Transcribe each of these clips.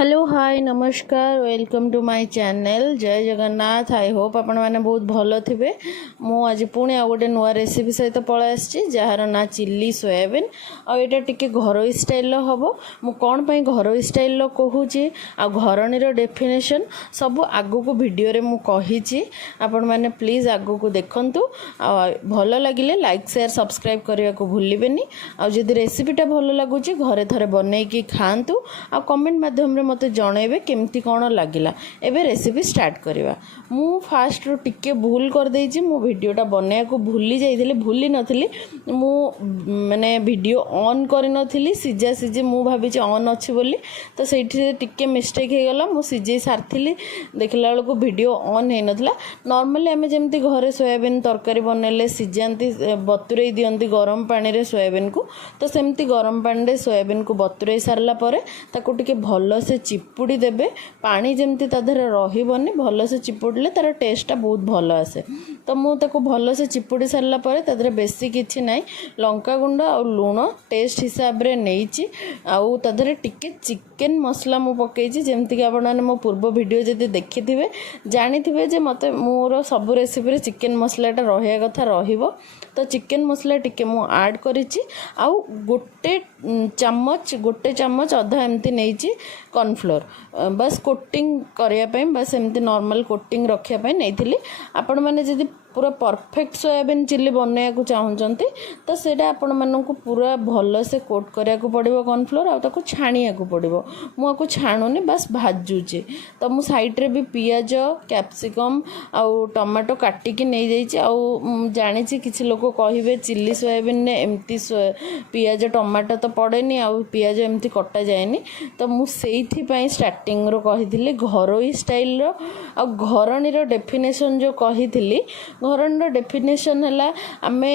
Hello hi नमस्कार welcome to my channel जय Jagannath. I hope आपण मैंने बहुत भल थे। मु आज पुणी आ गोटे नुआ रेसिपी सहित पळाई आछि जार ना चिल्ली सोयाबीन आटा टिके घरोई स्टाइल हम। मु कौन पाई घरोई स्टाइल कहूँ आ घरणीर डेफिनेशन सब आगु को वीडियो रे मु कही आपण मैंने प्लीज आगु को देखंतु। भल लगिले लाइक शेयर सब्सक्राइब करने को भूलिबेनी। आदि रेसिपीटा भल लगुच घरे थरे बनईकी खातु आ कमेंट माध्यम मत जनइबे केमती कौन लगिला। एबे रेसिपी स्टार्ट करवा। मु फास्ट रो टिके भूल कर देइछि। मु वीडियोटा बनया को भूली जाइथिली भूली नथिली। मु माने वीडियो ऑन करि नथिली सिजा सिजे मु भाबी ऑन अछि बोली तो सेठी टिके मिस्टेक हे गला। मु सिजे सारथिली देखला बेलको वीडियो ऑन हे नथला। नॉर्मली हमें जेमती घरे सोयाबीन तरकारी बनैले सिजांती बतुरई दियंती गरम पानी रे सोयाबीन को तो सेमती गरम पानी रे सोयाबीन को बतुरई सारला परे ताको टिके भल से चिपुड़ी देबे। पानी जमती ता देहरे रहिबनी भल से चिपुड़ले तार टेस्टटा बहुत भल आसे। तो मु ताको भल से चिपुड़ी सारला परे ता देहरे बेसी किछि नाही लंका गुंड आ लूण टेस्ट हिसाब रे नेइछि आउ ता देहरे टिके चिकन मसला मु पकेइछि। जेमती कि आपण माने मो पूर्व वीडियो जदि देखिथिबे जानिथिबे जे मते मोर सब रेसिपी रे चिकन मसलाटा रहिया कथा रहिबो। तो चिकन मसला टिके मु ऐड करिछि आउ गोटे चामच अधा एमती नेइछि कॉर्नफ्लोर बस कोटिंग करिया पई बस एमती नॉर्मल कोटिंग रखिया पई नेइथिली। आपण माने जदि पूरा परफेक्ट सोयाबीन चिल्ली बनैया को चाहूचंती तो सेटा आपण माननकु पूरा भल से कोट करिया को पड़िबो कॉर्नफ्लोर आ ताको छाणिया को पड़िबो। मु आको छाणुनी बस भाजुची। तो मु साइड रे भी पियाज कैप्सिकम आउ टमाटो काटिकी नै जाइछि। आउ जानिछि किछि लोक कहिबे चिल्ली सोयाबीन ने एमती पियाज टमाटो तो पड़ेनी आउ पियाज एमती कटा जाएनी। तो मु सेइथि पई स्टार्टिंग रो कहिथिली घरोई स्टाइल रो आ घरणीर डेफिनेशन जो कहिथिली। घरणीर डेफिनेशन है आमे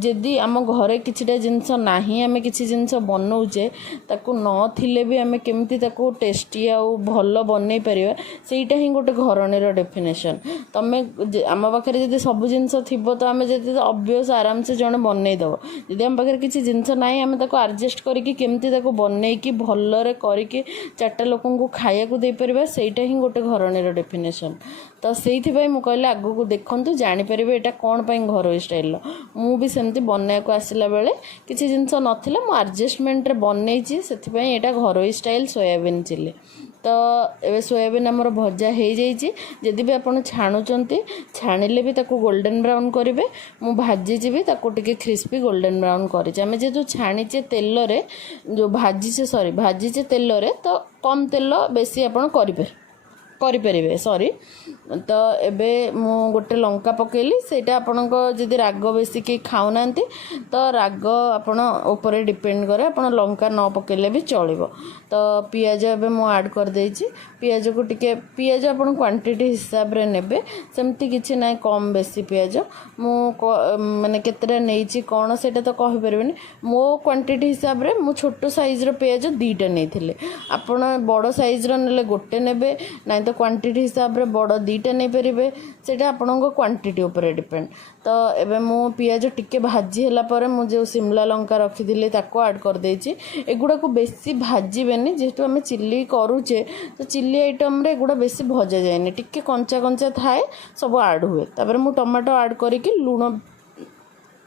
जदि आम घरे किछिटा जिनस नाही आमे किछि जिनस बनौचे ताकू नथिले भी आमे केमती ताकू टेस्टी आ भल बनै परिबा सेटा ही गोटे घरणीर डेफिनेशन। तमे आम पाखे जदि सब जिनस थिबो तो आमे जदि ऑब्वियस आराम से जणे बनै दबो। जदि आम पाखे किछि जिनस नाही आमे ताकू एडजस्ट करिकि केमती ताकू बनैकी भलरे करिकि चारटा लोकन को खाया को दे परिबा सेटा ही गोटे घरणीर डेफिनेशन। तो सेइथि पई मु कहले आगु को देखंतु जानि परिबे एटा कोन पई घरोई स्टाइल। मु भी सेमती बनया को आसिला बेले किछि जिनस नथिला मु एडजस्टमेंट रे बनैछि सेथि पई एटा घरोई स्टाइल सोयाबीन चिल्ली। तो एबे सोयाबीन हमर भजा हो जाइए। जदि भी आपन छाणुचंती छाणिले भी ताको गोल्डन ब्राउन करेंगे। मु भाजी भी ताको टिके क्रिस्पी गोल्डन ब्राउन करे। आम जेहेतु छाणीचे तेल रे जो भाजीचे तेल रे तो कम तेल बेसी आपन करें सॉरी। तो एबे मु गोटे लंका पकेली सेटा आपनको जदि राग बेसी के खाऊना तो राग आपण ऊपर डिपेंड करे आपण लंका न पकेले भी चलिबो। तो पियाज एबे मु ऐड कर देछि। पियाज को टिके पियाज आपण क्वांटिटी हिसाब रे नेबे सेमती किछि नाइ कम बेसी पियाज मु माने केतेटा नेछि कोन सेटा तो कहि परबेनी। मो क्वांटिटी हिसाब रे मु छोटो साइज रो पियाज दीटा नेथिले आपण बड़ साइज रो नेले गोटे नेबे नाइ तो क्वांटिटी हिसाब रे बड़ दीटा नहीं पारे सेटा आपनको क्वांटिटी ऊपर डिपेंड। तो एबे मु पियाज टिके भाजी होला परे मु जो शिमला लंका रखी ताको ऐड कर देछि। एगुडा को बेसी भाजीबेनी जेहेतु आम चिल्ली करूचे तो चिल्ली आइटम रे एगुडा बेसी भजा जाएनी टिके कंचा कंचा थाए सब ऐड हुए। तापर मु टमाटो ऐड करिकि लूण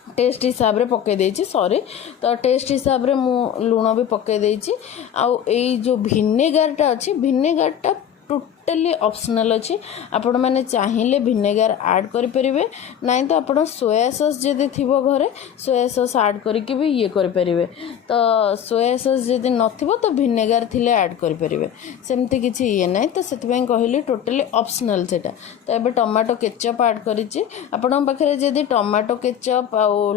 टेस्ट हिसाब रे पके देछि सॉरी। तो टेस्ट हिसाब रे मु लूण भी पके देछि। आउ एई जो भिनेगारटा अछि भिनेगारटा टोटली ऑप्शनल अच्छी। आपण मैंने चाहिए भिनेगार ऐड करें ना तो आप सोया सॉस जदि थी घरे सोया सॉस ऐड करके भी ये करें। तो सोया सॉस जदि नथिबो तो भिनेगार थिले ऐड करें सेमती किसी ये ना। तो से कहली टोटली ऑप्शनल सेटा। तो ये टमाटो केचप ऐड करिछि। आपण पाखे जदि टमाटो केचप आउ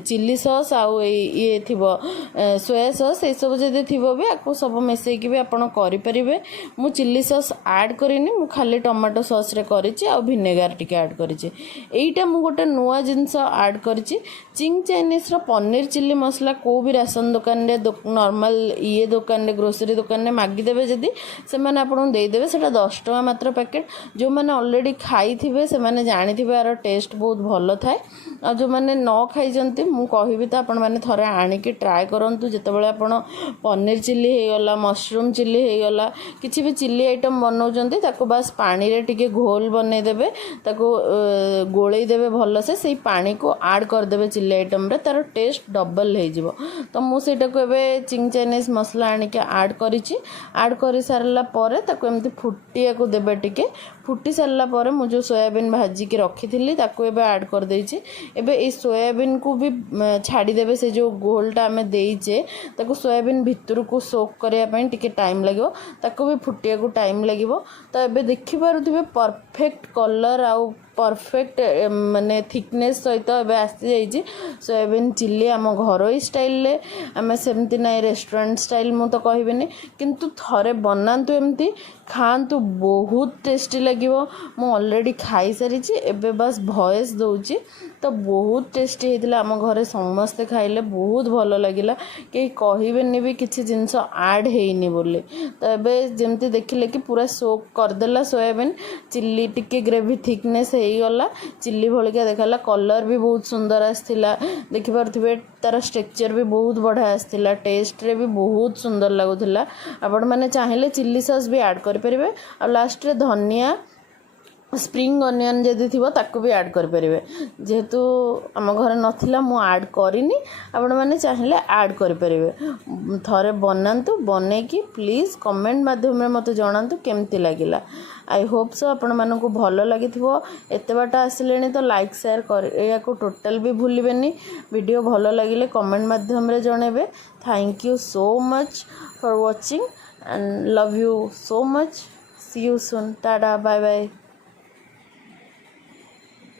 चिल्ली सॉस आउ ये थिबो सोया सॉस ये सब जदि थिबो भी आपको सब मिसेकी भी आपण करें। मु चिल्ली सॉस ऐड करिनी मु खाली टमाटो सॉस रे करिछि आ भिनेगार टिके ऐड करिछि। एईटा मु गोटे नुआ जिंस ऐड करिछि। चिंग चाइनीज रो पनीर चिल्ली मसला को भी राशन दुकान रे नॉर्मल ये दुकान रे ग्रोसरी दुकान रे मागी देबे जदी से माने आपन दे देबे सेटा 10 टका मात्र पैकेट। जो माने ऑलरेडी खाई थिबे से माने जानि थिबे आरो टेस्ट बहुत भलो थाए। जो मैंने न खाई मु कहबी तो आपण मैंने थोड़े आणिकी ट्राए करूँ जितेबाला आपण पनीर चिल्ली होगला मशरूम चिल्ली होगला किसी भी चिल्ली आइटम बनाऊँच ताको बास पानी रे टिके घोल बनईदेवे ताको गोलईदेवे भलसे से पानी को आड करदे चिल्ली आइटम रे तार टेस्ट डबल हो तो मुझे चिंग चाइनीज मसला आणिके आड कर सारा पर एमती फुटिया को देवे टिके फुटी सारा पर मु जो सोयाबीन भाजिकी रखी थी ताको आड कर देछि। एबे ए सोयाबीन को भी छाड़ीदेवे से जो घोलटा आम देचे ताको सोयाबीन भितर को सोक करने टिके टाइम लगे ताको भी फुटिया को टाइम लगे तो एबे देखि पारुथिबे परफेक्ट कलर आउ परफेक्ट माने थिकनेस सहित एबे आसी जाइए सोयाबीन चिल्ली आम घरोई स्टाइल आम सेमती ना रेस्टोरेंट स्टाइल मु तो कहबिनी किंतु थरे बनातु एमती खातु बहुत टेस्टी लगे मु ऑलरेडी खाई सारी एबे बस भॉइस दउची तो बहुत टेस्टी होता आम घरे समस्ते खाइले बहुत भल लगिला कहीं कहबेनि भी किसी जिनस आड हेनी बोली तो एबे जमती देखिले कि पूरा सोक करदेला सोयाबीन चिल्ली टिके ग्रेवी थिकनेस गला चिल्ली भलिका देखाला कलर भी बहुत सुंदर आसला देखिपे तार स्ट्रक्चर भी बहुत बढ़िया आसला टेस्ट रे भी बहुत सुंदर लगुला आपण मैंने चाहिए चिल्ली सॉस भी ऐड करें और लास्ट रे धनिया स्प्रिंग अनियन जदि थी ताको भी ऐड करें जेहेतु आम घर नाला मु ऐड करनी आपण मैंने चाहिए ऐड करें थरे बनातु बनईकी प्लीज़ कमेंट माध्यम मत जनातु केमती लगिला आई होप सो आपण मानक भल लगी एत बाट आसिले तो लाइक शेयर कर या टोटाल भी भूलें वीडियो भल लगिले कमेंट माध्यम जनइबे। Thank you so much for watching and love you so much see you soon tata bye bye.